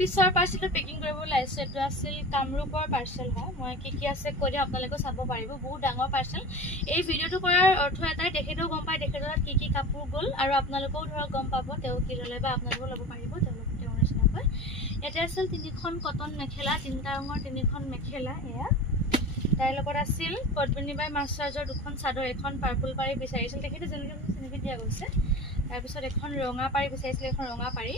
পিছৰ পাৰ্চেলটো পেকিং কৰিব ওলাইছো এটো আছিল কামৰূপৰ পাৰ্চেল হয় মই কি আছে কৈ দিম আপোনালোকে চাব পাৰিব বহুত ডাঙৰ পাৰ্চেল এই ভিডিওটো কৰাৰ অৰ্থ এটাই দেখেতেও গম পায় দেখেতৰ কি কাপোৰ গল আৰু আপোনালোকেও ধৰক গম পাব তেও কি ললে বা আপোনালোকেও ল'ব পাৰিব তেওঁৰ নিচিনাকৈ এটা আছিল তিনিখন কটন মেখেলা তিনটা ৰঙৰ তিনিখন মেখেলা এয়া তাইৰ লগত আছিল পদ্মিনী বাই মাছৰাজৰ দুখন চাদৰ এখন পাৰ্পল পাৰি বিচাৰিছিল তেখেতে যেনেকৈ দিয়া গৈছে তাৰ পিছত এখন ৰঙা পাৰি বিচাৰিছিল এখন ৰঙা পাৰি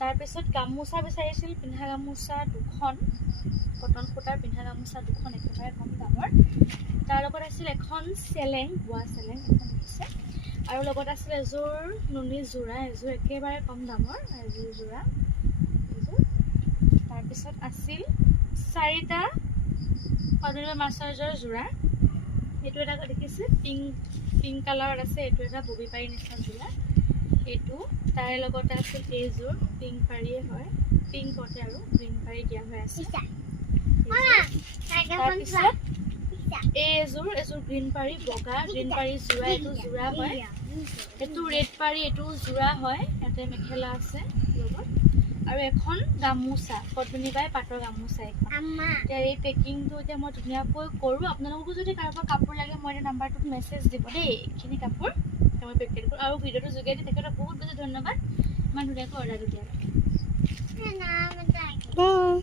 তাৰ পিছত গামোচা বিচাৰিছিল পিন্ধা গামোচা দুখন কটন সূতাৰ পিন্ধা গামোচা দুখন একেবাৰে কম দামৰ তাৰ লগত আছিল এখন চেলেং বোৱা চেলেং এখন আছে আৰু লগত আছিল এযোৰ নুনি যোৰা এযোৰ একেবাৰে কম দামৰ এযোৰ যোৰা এযোৰ তাৰ পিছত আছিল চাৰিটা পদ্মিনী মাছৰাজৰ যোৰা এইটো এটা দেখিছে পিংক কালাৰত আছে এইটো এটা ববি পাৰি নিচিনা যোৰা এইটো তাইৰ লগত আছিল এইযোৰ পিংক পাৰিয়ে হয় পিংকতে আৰু গ্ৰীণ পাৰি দিয়া হৈ আছে তাৰপিছত এইযোৰ গ্ৰীণ পাৰি বগা গ্ৰীণ পাৰি যোৰা এইটো যোৰা হয় এইটো ৰেড পাৰি এইটো যোৰা হয় ইয়াতে মেখেলা আছে লগত আৰু এখন গামোচা পদ্মিনী বাই পাটৰ গামোচা এখন এতিয়া এই পেকিংটো এতিয়া মই ধুনীয়াকৈ কৰোঁ আপোনালোকো যদি কাৰোবাৰ কাপোৰ লাগে মই এই নাম্বাৰটোত মেছেজ দিব দেই এইখিনি কাপোৰ মই পেকেট কৰোঁ আৰু ভিডিঅ'টো যোগেদি তেখেতক বহুত বেছি ধন্যবাদ ইমান ধুনীয়াকৈ অৰ্ডাৰটো দিয়াৰ